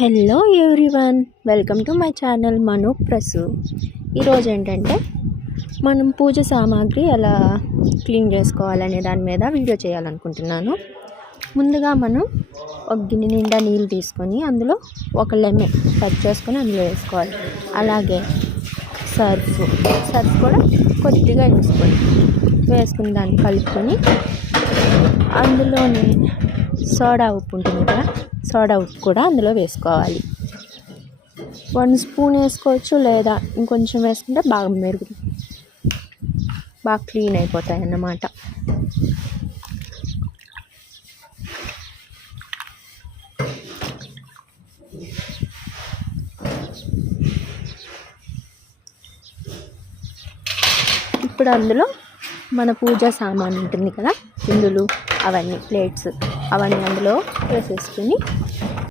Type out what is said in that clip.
Hello everyone, welcome to my channel Manu Prasu. ఈరోజు ఏంటంటే మనం పూజ సామాగ్రి ఎలా క్లీన్ చేసుకోవాలనే దాని మీద వీడియో చేయాలనుకుంటున్నాను. ముందుగా మనం ఒక గిన్నె నిండా నీళ్ళు తీసుకొని అందులో ఒక లెమన్ కట్ చేసుకొని అందులో వేసుకోవాలి. అలాగే సర్ఫ్ కూడా కొద్దిగా వేసుకుని దాన్ని కలుపుకొని అందులోనే సోడా ఉప్పు ఉంటుంది కదా, సోడా ఉప్పు కూడా అందులో వేసుకోవాలి. 1 స్పూన్ వేసుకోవచ్చు, లేదా ఇంకొంచెం వేసుకుంటే బాగా క్లీన్ అయిపోతాయి అన్నమాట. ఇప్పుడు అందులో మన పూజా సామాన్ ఉంటుంది కదా, కుందులు అవన్నీ, ప్లేట్స్ అవన్నీ అందులో వేసేసుకుని